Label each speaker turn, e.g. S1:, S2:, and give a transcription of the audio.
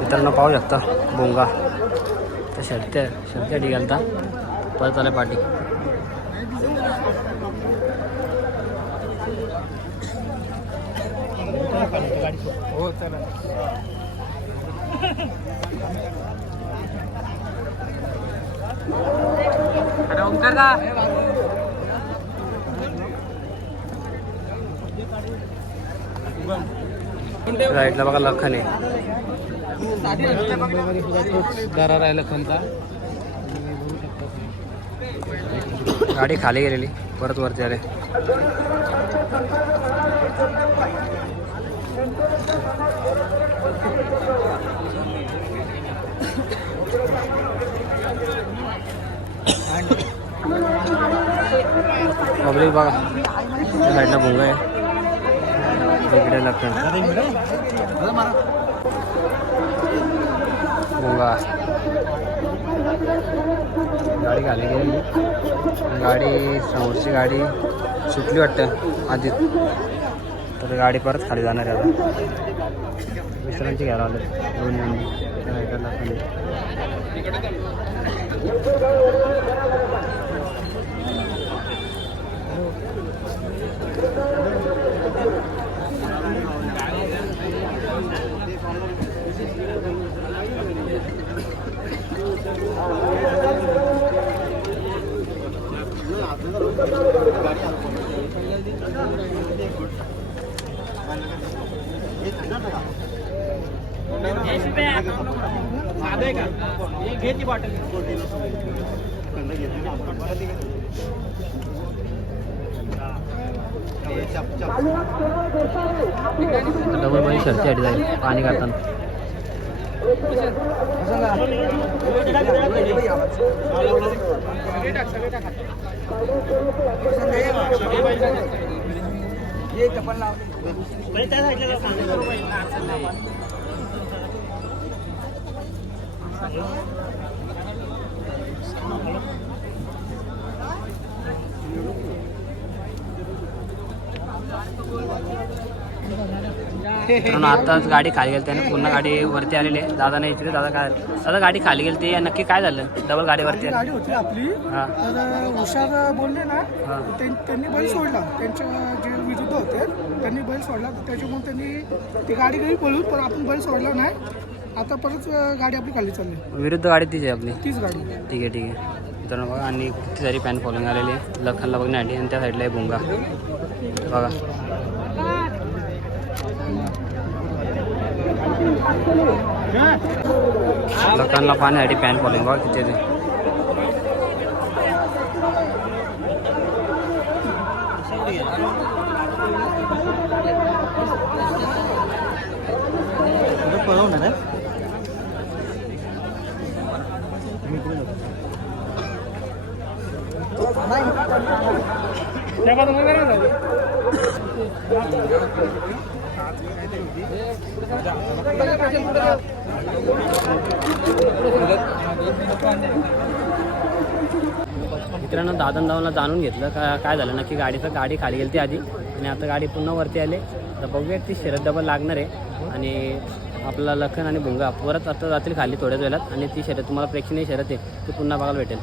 S1: मित्रांनो पाहू शकता बोंगा. तर शर्त्या शर्त्या ठिकाणता परत आल्या पाठी
S2: हो चला ओंकार दा.
S1: राईटला बघा लखन. आहे
S2: दरा राहिला खंता.
S1: गाडी खाली गेलेली. परत वरती आले. पब्लिक बघा. त्या साईडला भोंग आहे. इकडे लखन. भुंगा गाडी खाली गेली. गाडी समोरची गाडी सुटली वाटतं आधी तर गाडी परत खाली जाणार आहे आता. विश्रांती घ्यायला आलं दोन जण.
S2: घे ती बॉटल
S1: डबलमध्ये शर्तीसाठी जाईल पाणी काढताना मित्रांनो आताच गाडी खाली गेली त्याने पुन्हा गाडी वरती आलेली आहे. दादा नाही इथे दादा काय दादा गाडी खाली गेली ते नक्की काय झालं? डबल गाडी वरती आली.
S3: गाडी होती आपली. तर हुशार बोलले ना. त्यां- त्यांनी बैल सोडला. त्यांच्या जे विरुद्ध होते त्यांनी बैल सोडला. त्याच्यामुळे त्यांनी ती गाडी गेली पळून पण आपण बैल सोडला नाही. आता परत अं, गाडी आपली खाली चालली.
S1: विरुद्ध गाडी तिची आहे आपली.
S3: तीच गाडी.
S1: ठीक आहे ठीक आहे. मित्रांनो बघा आणि किती सारी पॅन फॉलोइंग आलेली आहे. लखनला बघण्यासाठी आणि त्या साईडला आहे भुंगा. बघा. लखनला पाहण्यासाठी पॅन फॉलोइंग बघा किती आहे ते. मित्रांनो दादन दावला जाणून घेतलं. का काय झालं? नक्की गाडीचं गाडी खाली गेली ती आधी. आणि आता गाडी पुन्हा वरती आले. तर बघूया ती शरद डबल लागणार आहे. आणि आपला लखन आणि भुंगा परत आता जातील खाली थोड्याच वेळात. आणि ती शर्यत तुम्हाला प्रेक्षणीय शर्यत आहे ती पुन्हा बघायला भेटेल.